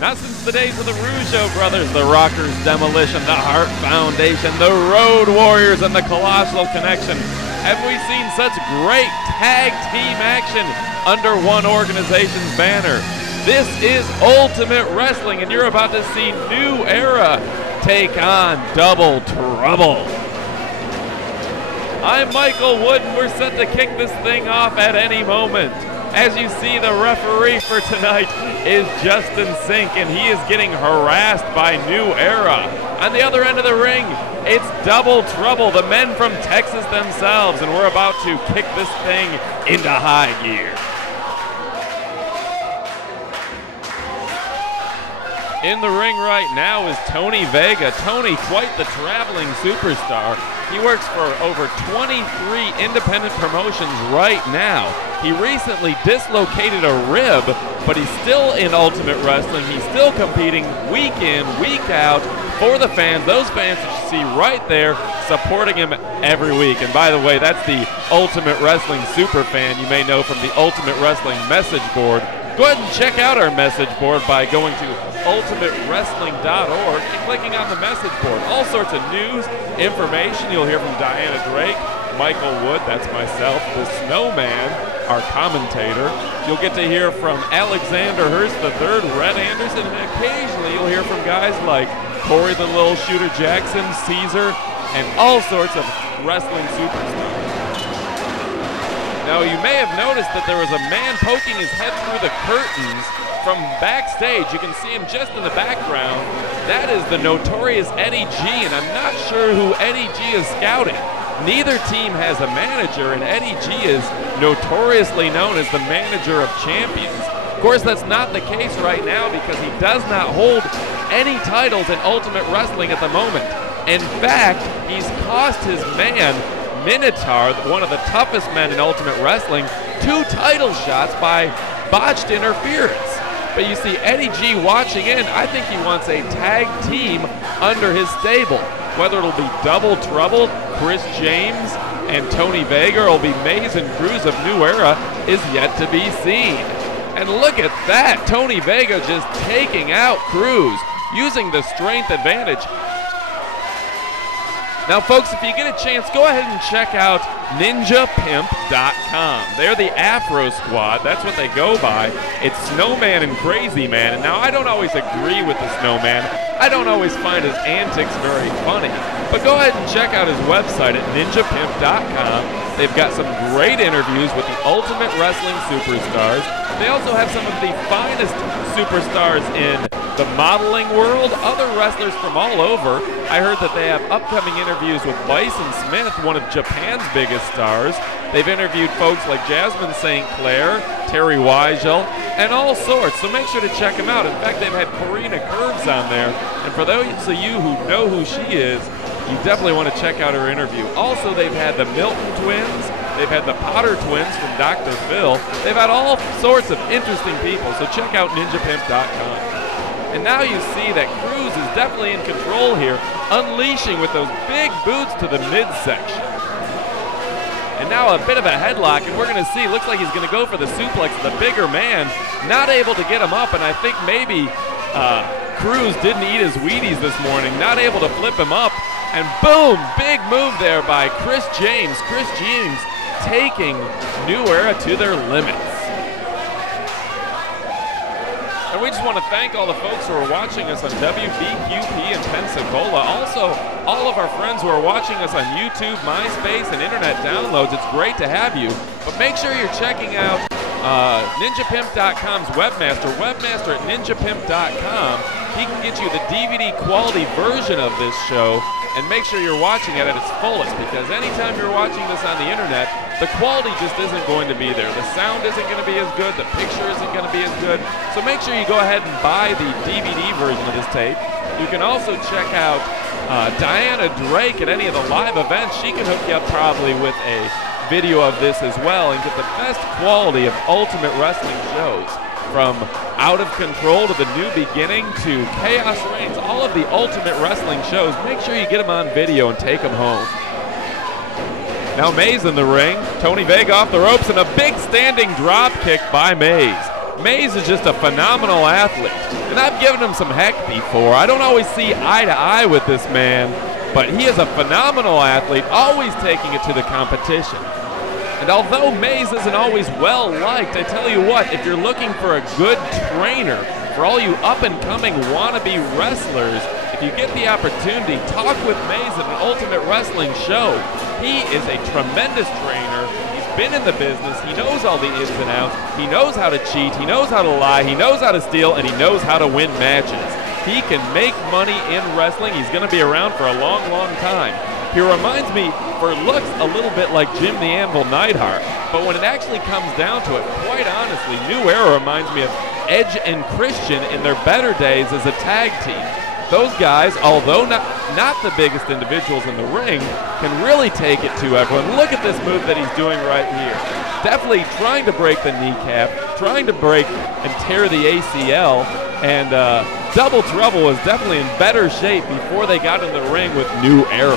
Not since the days of the Rougeau brothers, the Rockers Demolition, the Hart Foundation, the Road Warriors, and the Colossal Connection have we seen such great tag team action under one organization's banner. This is Ultimate Wrestling, and you're about to see New Era take on Double Trouble. I'm Michael Wood, and we're set to kick this thing off at any moment. As you see, the referee for tonight is Justin Sink, and he is getting harassed by New Era. On the other end of the ring, it's Double Trouble, the men from Texas themselves, and we're about to kick this thing into high gear. In the ring right now is Tony Vega. Tony, quite the traveling superstar. He works for over 23 independent promotions right now. He recently dislocated a rib, but he's still in Ultimate Wrestling. He's still competing week in, week out for the fans. Those fans that you see right there supporting him every week. And by the way, that's the Ultimate Wrestling super fan you may know from the Ultimate Wrestling message board. Go ahead and check out our message board by going to ultimatewrestling.org and clicking on the message board. All sorts of news, information. You'll hear from Diana Drake, Michael Wood, that's myself, the Snowman, our commentator. You'll get to hear from Alexander Hurst III, Red Anderson, and occasionally you'll hear from guys like Corey the Little Shooter Jackson, Caesar, and all sorts of wrestling superstars. Now, you may have noticed that there was a man poking his head through the curtains from backstage. You can see him just in the background. That is the notorious Eddie G, and I'm not sure who Eddie G is scouting. Neither team has a manager, and Eddie G is notoriously known as the manager of champions. Of course, that's not the case right now because he does not hold any titles in Ultimate Wrestling at the moment. In fact, he's cost his man, Minotaur, one of the toughest men in Ultimate Wrestling, 2 title shots by botched interference. But you see Eddie G watching in. I think he wants a tag team under his stable. Whether it'll be Double Trouble, Chris James, and Tony Vega, or it'll be Maze and Cruze of New Era is yet to be seen. And look at that, Tony Vega just taking out Cruze, using the strength advantage. Now, folks, if you get a chance, go ahead and check out ninjapimp.com. They're the Afro Squad. That's what they go by. It's Snowman and Crazy Man. And now, I don't always agree with the Snowman. I don't always find his antics very funny. But go ahead and check out his website at ninjapimp.com. They've got some great interviews with the Ultimate Wrestling superstars. They also have some of the finest superstars in the modeling world, other wrestlers from all over. I heard that they have upcoming interviews with Bison Smith, one of Japan's biggest stars. They've interviewed folks like Jasmine St. Clair, Terry Weigel, and all sorts, so make sure to check them out. In fact, they've had Karina Curves on there, and for those of you who know who she is, you definitely want to check out her interview. Also, they've had the Milton Twins, they've had the Potter Twins from Dr. Phil. They've had all sorts of interesting people, so check out ninjapimp.com. And now you see that Cruze is definitely in control here, unleashing with those big boots to the midsection. And now a bit of a headlock, and we're going to see, looks like he's going to go for the suplex, the bigger man, not able to get him up, and I think maybe Cruze didn't eat his Wheaties this morning, not able to flip him up, and boom, big move there by Chris James. Chris James taking New Era to their limits. And we just want to thank all the folks who are watching us on WBQP in Pensacola. Also, all of our friends who are watching us on YouTube, MySpace, and internet downloads. It's great to have you. But make sure you're checking out NinjaPimp.com's webmaster at NinjaPimp.com. He can get you the DVD quality version of this show, and make sure you're watching it at its fullest, because anytime you're watching this on the internet, the quality just isn't going to be there. The sound isn't going to be as good, the picture isn't going to be as good, so make sure you go ahead and buy the DVD version of this tape. You can also check out Diana Drake at any of the live events. She can hook you up probably with a video of this as well and get the best quality of Ultimate Wrestling shows. From Out of Control to The New Beginning to Chaos Reigns, all of the Ultimate Wrestling shows, make sure you get them on video and take them home. Now Maze in the ring, Tony Vega off the ropes, and a big standing drop kick by Maze. Maze is just a phenomenal athlete, and I've given him some heck before. I don't always see eye to eye with this man, but he is a phenomenal athlete, always taking it to the competition. And although Maze isn't always well liked, I tell you what, if you're looking for a good trainer, for all you up-and-coming wannabe wrestlers, if you get the opportunity, talk with Maze at an Ultimate Wrestling show. He is a tremendous trainer. He's been in the business. He knows all the ins and outs. He knows how to cheat. He knows how to lie. He knows how to steal, and he knows how to win matches. He can make money in wrestling. He's going to be around for a long, long time. He reminds me, for looks, a little bit like Jim the Anvil Neidhart, but when it actually comes down to it, quite honestly, New Era reminds me of Edge and Christian in their better days as a tag team. Those guys, although not the biggest individuals in the ring, can really take it to everyone. Look at this move that he's doing right here. Definitely trying to break the kneecap, trying to break and tear the ACL, and Double Trouble was definitely in better shape before they got in the ring with New Era.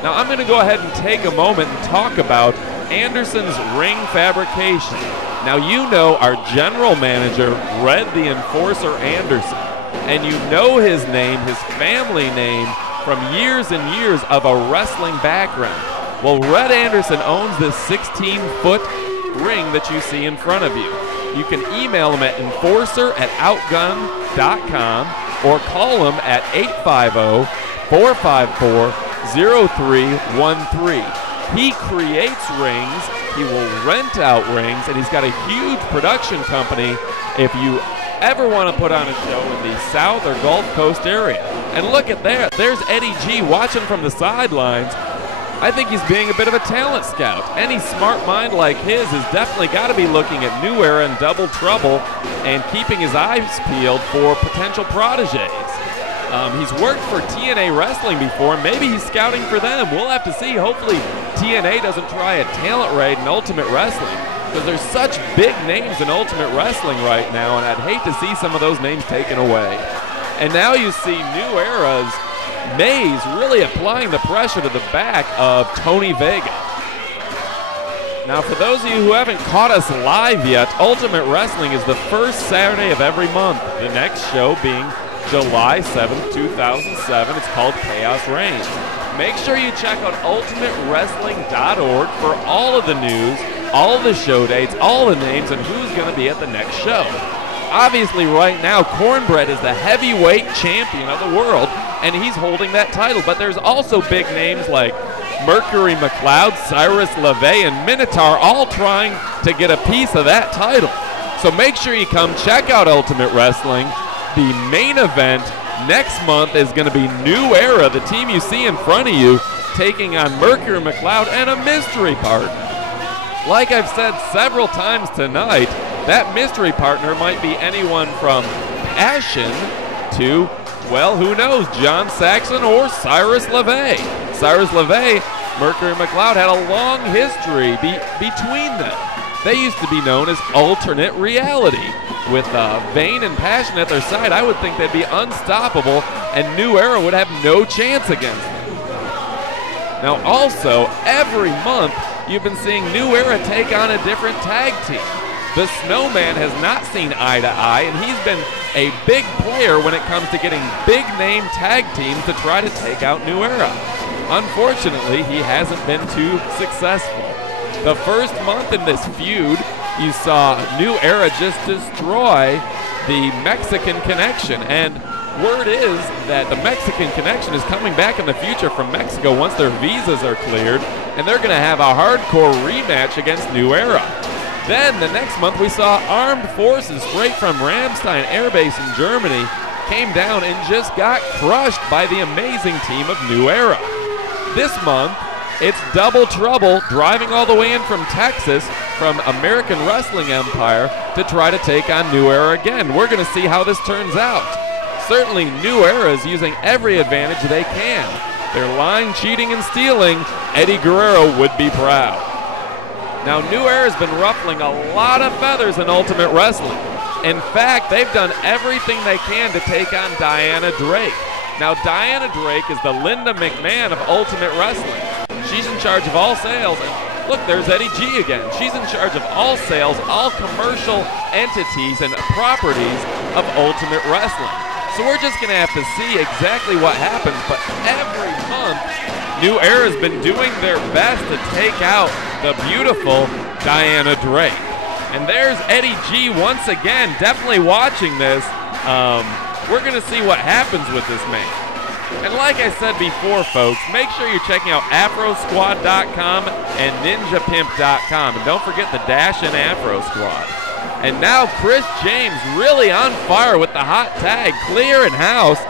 Now I'm going to go ahead and take a moment and talk about Anderson's ring fabrication. Now you know our general manager, Red the Enforcer Anderson, and you know his name, his family name, from years and years of a wrestling background. Well, Red Anderson owns this 16-foot ring that you see in front of you. You can email him at enforcer@outgun.com or call him at 850-454-0313. He creates rings, he will rent out rings, and he's got a huge production company if you ever want to put on a show in the South or Gulf Coast area. And look at there, there's Eddie G watching from the sidelines. I think he's being a bit of a talent scout. Any smart mind like his has definitely got to be looking at New Era and Double Trouble and keeping his eyes peeled for potential proteges. He's worked for TNA Wrestling before. Maybe he's scouting for them. We'll have to see. Hopefully TNA doesn't try a talent raid in Ultimate Wrestling, because there's such big names in Ultimate Wrestling right now, and I'd hate to see some of those names taken away. And now you see New Era's Maze really applying the pressure to the back of Tony Vega. Now, for those of you who haven't caught us live yet, Ultimate Wrestling is the first Saturday of every month. The next show being July 7th, 2007. It's called Chaos Reigns. Make sure you check out ultimatewrestling.org for all of the news, all of the show dates, all the names, and who's going to be at the next show. Obviously, right now, Cornbread is the heavyweight champion of the world, and he's holding that title. But there's also big names like Mercury McLeod, Cyrus LeVay, and Minotaur all trying to get a piece of that title. So make sure you come check out Ultimate Wrestling. The main event next month is going to be New Era, the team you see in front of you, taking on Mercury McLeod and a mystery partner. Like I've said several times tonight, that mystery partner might be anyone from Passion to, well, who knows, John Saxon or Cyrus LeVay. Cyrus LeVay, Mercury McLeod had a long history between them. They used to be known as Alternate Reality. With Vane and Passion at their side, I would think they'd be unstoppable, and New Era would have no chance against them. Now also, every month, you've been seeing New Era take on a different tag team. The Snowman has not seen eye to eye, and he's been a big player when it comes to getting big-name tag teams to try to take out New Era. Unfortunately, he hasn't been too successful. The first month in this feud, you saw New Era just destroy the Mexican Connection, and word is that the Mexican Connection is coming back in the future from Mexico once their visas are cleared, and they're going to have a hardcore rematch against New Era. Then the next month we saw Armed Forces straight from Ramstein Air Base in Germany came down and just got crushed by the amazing team of New Era. This month, it's Double Trouble driving all the way in from Texas from American Wrestling Empire to try to take on New Era again. We're going to see how this turns out. Certainly New Era is using every advantage they can. They're lying, cheating, and stealing. Eddie Guerrero would be proud. Now, New Era has been ruffling a lot of feathers in Ultimate Wrestling. In fact, they've done everything they can to take on Diana Drake. Now, Diana Drake is the Linda McMahon of Ultimate Wrestling. She's in charge of all sales, and Look, there's Eddie G again. She's in charge of all sales, all commercial entities and properties of Ultimate Wrestling. So we're just going to have to see exactly what happens, but every month, New Era's been doing their best to take out the beautiful Diana Drake. And there's Eddie G once again, definitely watching this. We're going to see what happens with this man. And like I said before, folks, make sure you're checking out AfroSquad.com and NinjaPimp.com. And don't forget the Dash and Afro Squad. And now Chris James really on fire with the hot tag, clearing house,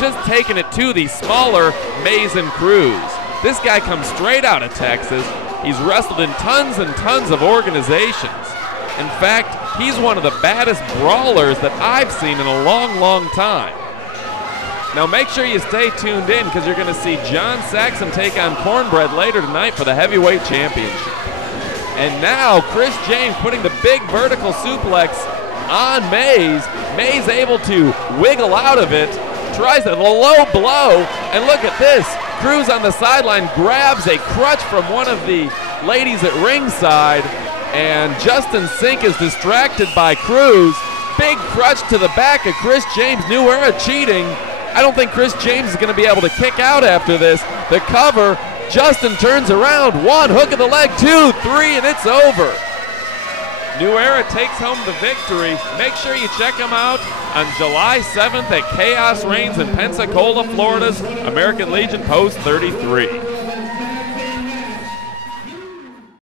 just taking it to the smaller Maze and Cruze. This guy comes straight out of Texas. He's wrestled in tons and tons of organizations. In fact, he's one of the baddest brawlers that I've seen in a long, long time. Now make sure you stay tuned in because you're going to see John Saxon take on Cornbread later tonight for the Heavyweight Championship. And now Chris James putting the big vertical suplex on Maze. Maze able to wiggle out of it, tries a low blow, and look at this. Cruze on the sideline grabs a crutch from one of the ladies at ringside, and Justin Sink is distracted by Cruze. Big crutch to the back of Chris James. New Era cheating. I don't think Chris James is going to be able to kick out after this. The cover, Justin turns around, one hook of the leg, 2, 3, and it's over. New Era takes home the victory. Make sure you check them out on July 7th at Chaos Reigns in Pensacola, Florida's American Legion Post 33.